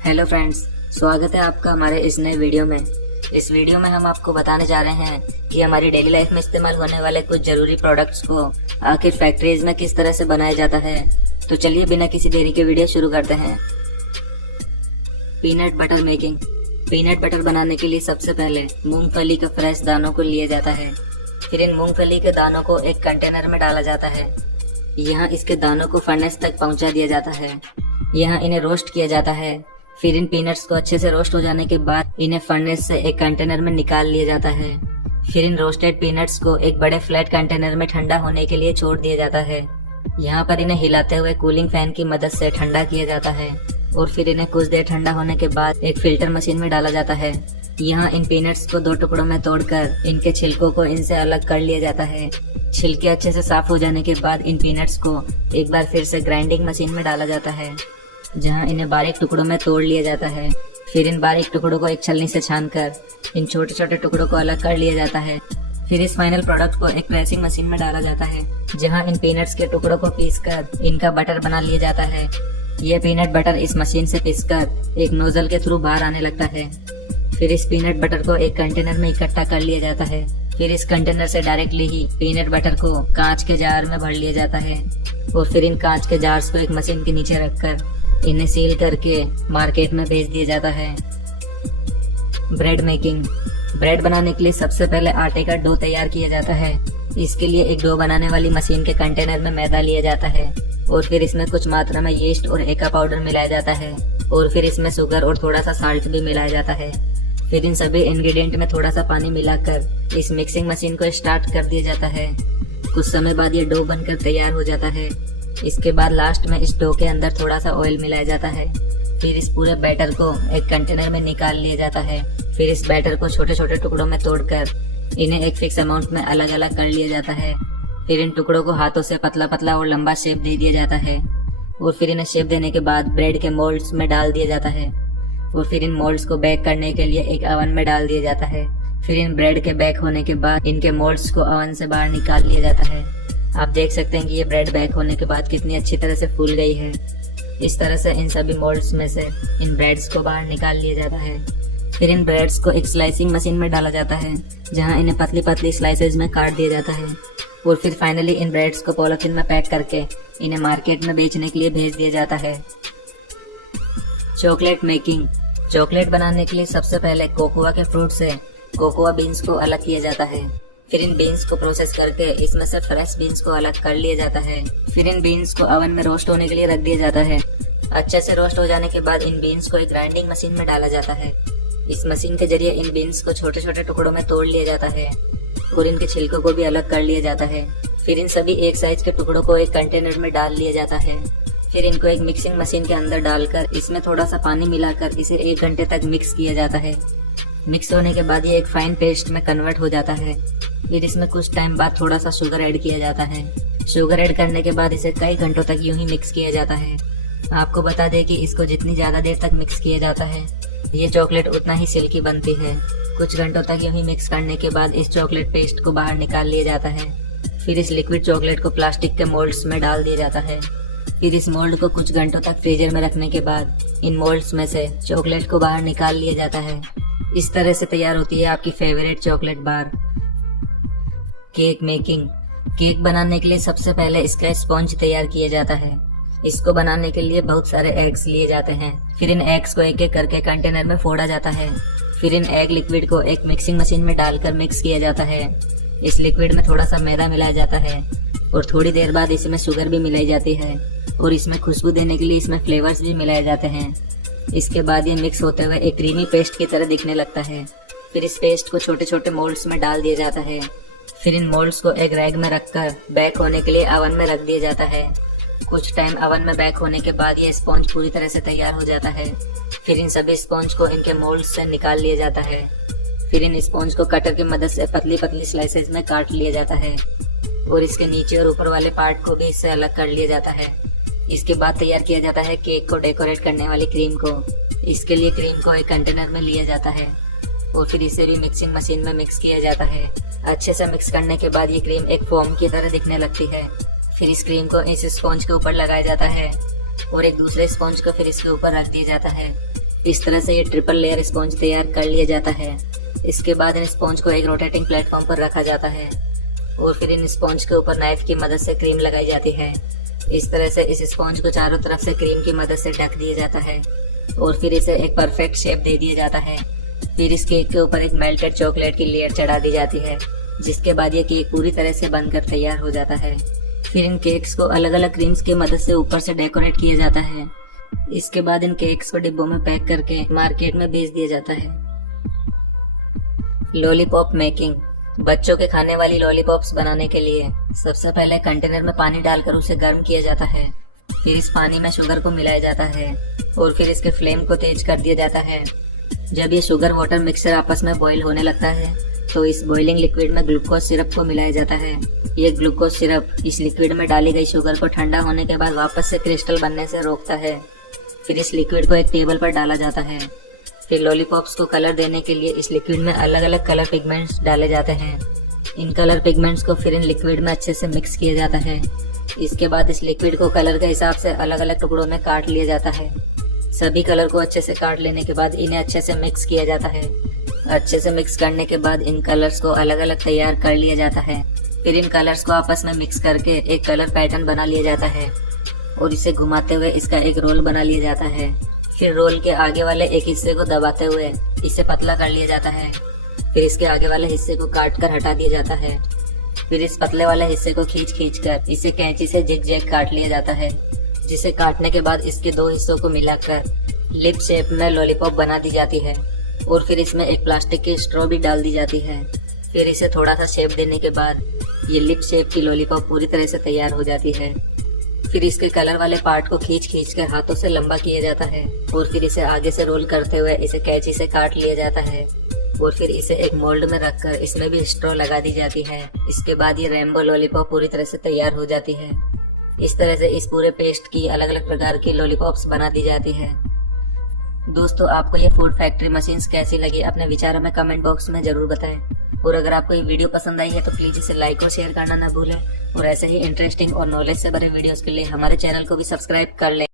Hello friends, स्वागत है आपका हमारे इस नए वीडियो में। इस वीडियो में हम आपको बताने जा रहे हैं कि हमारी डेली लाइफ में इस्तेमाल होने वाले कुछ जरूरी प्रोडक्ट्स को आखिर फैक्ट्रीज में किस तरह से बनाया जाता है। तो चलिए बिना किसी देरी के वीडियो शुरू करते हैं। Peanut butter making. Peanut butter बनाने के लिए सबसे पहले मूंगफली के फ्रेश दानों को लिया जाता है। फिर इन मूंगफली के दानों को एक कंटेनर में डाला जाता है। यहाँ इसके दानों को फर्नेस तक पहुँचा दिया जाता है। यहाँ इन्हें रोस्ट किया जाता है। फिर इन पीनट्स को अच्छे से रोस्ट हो जाने के बाद इन्हें फर्नेस से एक कंटेनर में निकाल लिया जाता है। फिर इन रोस्टेड पीनट्स को एक बड़े फ्लैट कंटेनर में ठंडा होने के लिए छोड़ दिया जाता है। यहाँ पर इन्हें हिलाते हुए कूलिंग फैन की मदद से ठंडा किया जाता है और फिर इन्हें कुछ देर ठंडा होने के बाद एक फिल्टर मशीन में डाला जाता है। यहाँ इन पीनट्स को 2 टुकड़ों में तोड़कर इनके छिलकों को इनसे अलग कर लिया जाता है। छिलके अच्छे से साफ हो जाने के बाद इन पीनट्स को एक बार फिर से ग्राइंडिंग मशीन में डाला जाता है, जहां इन्हें बारीक टुकड़ों में तोड़ लिया जाता है। फिर इन बारीक टुकड़ों को एक छलनी से छानकर इन छोटे छोटे टुकड़ों को अलग कर लिया जाता है। फिर इस फाइनल प्रोडक्ट को एक प्रेसिंग मशीन में डाला जाता है, जहां इन पीनट्स के टुकड़ों को पीसकर इनका बटर बना लिया जाता है। यह पीनट बटर इस मशीन से पीसकर एक नोजल के थ्रू बाहर आने लगता है। फिर इस पीनट बटर को एक कंटेनर में इकट्ठा कर लिया जाता है। फिर इस कंटेनर से डायरेक्टली ही पीनट बटर को कांच के जार में भर लिया जाता है और फिर इन कांच के जार्स को एक मशीन के नीचे रखकर इन्हें सील करके मार्केट में भेज दिया जाता है। Bread making. ब्रेड बनाने के लिए सबसे पहले आटे का डो तैयार किया जाता है। इसके लिए एक डो बनाने वाली मशीन के कंटेनर में मैदा लिया जाता है और फिर इसमें कुछ मात्रा में यीस्ट और एका पाउडर मिलाया जाता है और फिर इसमें शुगर और थोड़ा सा साल्ट भी मिलाया जाता है। फिर इन सभी इंग्रेडिएंट में थोड़ा सा पानी मिलाकर इस मिक्सिंग मशीन को स्टार्ट कर दिया जाता है। कुछ समय बाद ये डो बनकर तैयार हो जाता है। इसके बाद लास्ट में इस डो के अंदर थोड़ा सा ऑयल मिलाया जाता है। फिर इस पूरे बैटर को एक कंटेनर में निकाल लिया जाता है। फिर इस बैटर को छोटे छोटे टुकड़ों में तोड़कर इन्हें एक फिक्स अमाउंट में अलग अलग कर लिया जाता है। फिर इन टुकड़ों को हाथों से पतला पतला और लंबा शेप दे दिया जाता है और फिर इन्हें शेप देने के बाद ब्रेड के मोल्ड्स में डाल दिया जाता है और फिर इन मोल्ड्स को बेक करने के लिए एक ओवन में डाल दिया जाता है। फिर इन ब्रेड के बेक होने के बाद इनके मोल्ड्स को ओवन से बाहर निकाल लिया जाता है। आप देख सकते हैं कि ये ब्रेड बेक होने के बाद कितनी अच्छी तरह से फूल गई है। इस तरह से इन सभी मोल्ड्स में से इन ब्रेड्स को बाहर निकाल लिया जाता है। फिर इन ब्रेड्स को एक स्लाइसिंग मशीन में डाला जाता है, जहां इन्हें पतली पतली स्लाइसेज में काट दिया जाता है और फिर फाइनली इन ब्रेड्स को पॉलिथीन में पैक करके इन्हें मार्केट में बेचने के लिए भेज दिया जाता है। Chocolate making. चॉकलेट बनाने के लिए सबसे पहले कोकोआ के फ्रूट से कोकोआ बीन्स को अलग किया जाता है। फिर इन बीन्स को प्रोसेस करके इसमें से फ्रेश बीन्स को अलग कर लिया जाता है। फिर इन बीन्स को ओवन में रोस्ट होने के लिए रख दिया जाता है। अच्छे से रोस्ट हो जाने के बाद इन बीन्स को एक ग्राइंडिंग मशीन में डाला जाता है। इस मशीन के जरिए इन बीन्स को छोटे छोटे टुकड़ों में तोड़ लिया जाता है और इनके छिलकों को भी अलग कर लिया जाता है। फिर इन सभी एक साइज के टुकड़ों को एक कंटेनर में डाल लिया जाता है। फिर इनको एक मिक्सिंग मशीन के अंदर डालकर इसमें थोड़ा सा पानी मिलाकर इसे 1 घंटे तक मिक्स किया जाता है। मिक्स होने के बाद ये एक फाइन पेस्ट में कन्वर्ट हो जाता है। फिर इसमें कुछ टाइम बाद थोड़ा सा शुगर ऐड किया जाता है। शुगर ऐड करने के बाद इसे कई घंटों तक यूं ही मिक्स किया जाता है। आपको बता दें कि इसको जितनी ज्यादा देर तक मिक्स किया जाता है ये चॉकलेट उतना ही सिल्की बनती है। कुछ घंटों तक यूं ही मिक्स करने के बाद इस चॉकलेट पेस्ट को बाहर निकाल लिया जाता है। फिर इस लिक्विड चॉकलेट को प्लास्टिक के मोल्ड्स में डाल दिया जाता है। फिर इस मोल्ड को कुछ घंटों तक फ्रीजर में रखने के बाद इन मोल्ड्स में से चॉकलेट को बाहर निकाल लिया जाता है। इस तरह से तैयार होती है आपकी favourite chocolate bar. Cake making. Cake बनाने के लिए सबसे पहले इसका स्पॉन्ज तैयार किया जाता है। इसको बनाने के लिए बहुत सारे एग्स लिए जाते हैं। फिर इन एग्स को एक एक करके कंटेनर में फोड़ा जाता है। फिर इन एग लिक्विड को एक मिक्सिंग मशीन में डालकर मिक्स किया जाता है। इस लिक्विड में थोड़ा सा मैदा मिलाया जाता है और थोड़ी देर बाद इसमें शुगर भी मिलाई जाती है और इसमें खुशबू देने के लिए इसमें फ्लेवर्स भी मिलाए जाते हैं। इसके बाद ये मिक्स होते हुए एक क्रीमी पेस्ट की तरह दिखने लगता है। फिर इस पेस्ट को छोटे छोटे मोल्ड्स में डाल दिया जाता है। फिर इन मोल्ड्स को एक रैग में रखकर बेक होने के लिए ओवन में रख दिया जाता है। कुछ टाइम ओवन में बेक होने के बाद ये स्पॉन्ज पूरी तरह से तैयार हो जाता है। फिर इन सभी स्पॉन्ज को इनके मोल्ड्स से निकाल लिया जाता है। फिर इन स्पॉन्ज को कटर की मदद से पतली पतली स्लाइसेस में काट लिया जाता है और इसके नीचे और ऊपर वाले पार्ट को भी इससे अलग कर लिया जाता है। इसके बाद तैयार किया जाता है केक को डेकोरेट करने वाली क्रीम को। इसके लिए क्रीम को एक कंटेनर में लिया जाता है और फिर इसे भी मिक्सिंग मशीन में मिक्स किया जाता है। अच्छे से मिक्स करने के बाद ये क्रीम एक फोम की तरह दिखने लगती है। फिर इस क्रीम को इस स्पॉन्ज के ऊपर लगाया जाता है और एक दूसरे स्पॉन्ज को फिर इसके ऊपर रख दिया जाता है। इस तरह से ये ट्रिपल लेयर स्पॉन्ज तैयार कर लिया जाता है। इसके बाद इन स्पॉन्ज को एक रोटेटिंग प्लेटफॉर्म पर रखा जाता है और फिर इन स्पॉन्ज के ऊपर नाइफ की मदद से क्रीम लगाई जाती है। इस तरह से इस स्पॉन्ज को चारों तरफ से क्रीम की मदद से ढक दिया जाता है और फिर इसे एक परफेक्ट शेप दे दिया जाता है। फिर इस केक के ऊपर एक मेल्टेड चॉकलेट की लेयर चढ़ा दी जाती है, जिसके बाद ये केक पूरी तरह से बनकर तैयार हो जाता है। फिर इन केक्स को अलग अलग क्रीम्स की मदद से ऊपर से डेकोरेट किया जाता है। इसके बाद इन केक्स को डिब्बों में पैक करके मार्केट में बेच दिया जाता है। Lollipop making. बच्चों के खाने वाली लॉलीपॉप्स बनाने के लिए सबसे पहले कंटेनर में पानी डालकर उसे गर्म किया जाता है। फिर इस पानी में शुगर को मिलाया जाता है और फिर इसके फ्लेम को तेज कर दिया जाता है। जब ये शुगर वाटर मिक्सचर आपस में बॉईल होने लगता है तो इस बॉइलिंग लिक्विड में ग्लूकोज सिरप को मिलाया जाता है। ये ग्लूकोज सिरप इस लिक्विड में डाली गई शुगर को ठंडा होने के बाद वापस से क्रिस्टल बनने से रोकता है। फिर इस लिक्विड को एक टेबल पर डाला जाता है। फिर लॉलीपॉप्स को कलर देने के लिए इस लिक्विड में अलग अलग कलर पिगमेंट्स डाले जाते हैं। इन कलर पिगमेंट्स को फिर इन लिक्विड में अच्छे से मिक्स किया जाता है। इसके बाद इस लिक्विड को कलर के हिसाब से अलग अलग टुकड़ों में काट लिया जाता है। सभी कलर को अच्छे से काट लेने के बाद इन्हें अच्छे से मिक्स किया जाता है। अच्छे से मिक्स करने के बाद इन कलर्स को अलग अलग तैयार कर लिया जाता है। फिर इन कलर्स को आपस में मिक्स करके एक कलर पैटर्न बना लिया जाता है और इसे घुमाते हुए इसका एक रोल बना लिया जाता है। फिर रोल के आगे वाले एक हिस्से को दबाते हुए इसे पतला कर लिया जाता है। फिर इसके आगे वाले हिस्से को काट कर हटा दिया जाता है। फिर इस पतले वाले हिस्से को खींच कर इसे कैंची से जिग जैग काट लिया जाता है, जिसे काटने के बाद इसके दो हिस्सों को मिलाकर लिप शेप में लॉलीपॉप बना दी जाती है और फिर इसमें एक प्लास्टिक की स्ट्रॉ भी डाल दी जाती है। फिर इसे थोड़ा सा शेप देने के बाद ये लिप शेप की लॉलीपॉप पूरी तरह से तैयार हो जाती है। फिर इसके कलर वाले पार्ट को खींच कर हाथों से लंबा किया जाता है और फिर इसे आगे से रोल करते हुए इसे कैंची से काट लिया जाता है और फिर इसे एक मोल्ड में रखकर इसमें भी स्ट्रॉ लगा दी जाती है। इसके बाद ये रेनबो लॉलीपॉप पूरी तरह से तैयार हो जाती है। इस तरह से इस पूरे पेस्ट की अलग अलग प्रकार की लॉलीपॉप्स बना दी जाती है। दोस्तों, आपको ये फूड फैक्ट्री मशीन्स कैसी लगी अपने विचारों में कमेंट बॉक्स में जरूर बताएं और अगर आपको ये वीडियो पसंद आई है तो प्लीज इसे लाइक और शेयर करना ना भूलें और ऐसे ही इंटरेस्टिंग और नॉलेज से भरे वीडियोस के लिए हमारे चैनल को भी सब्सक्राइब कर लें।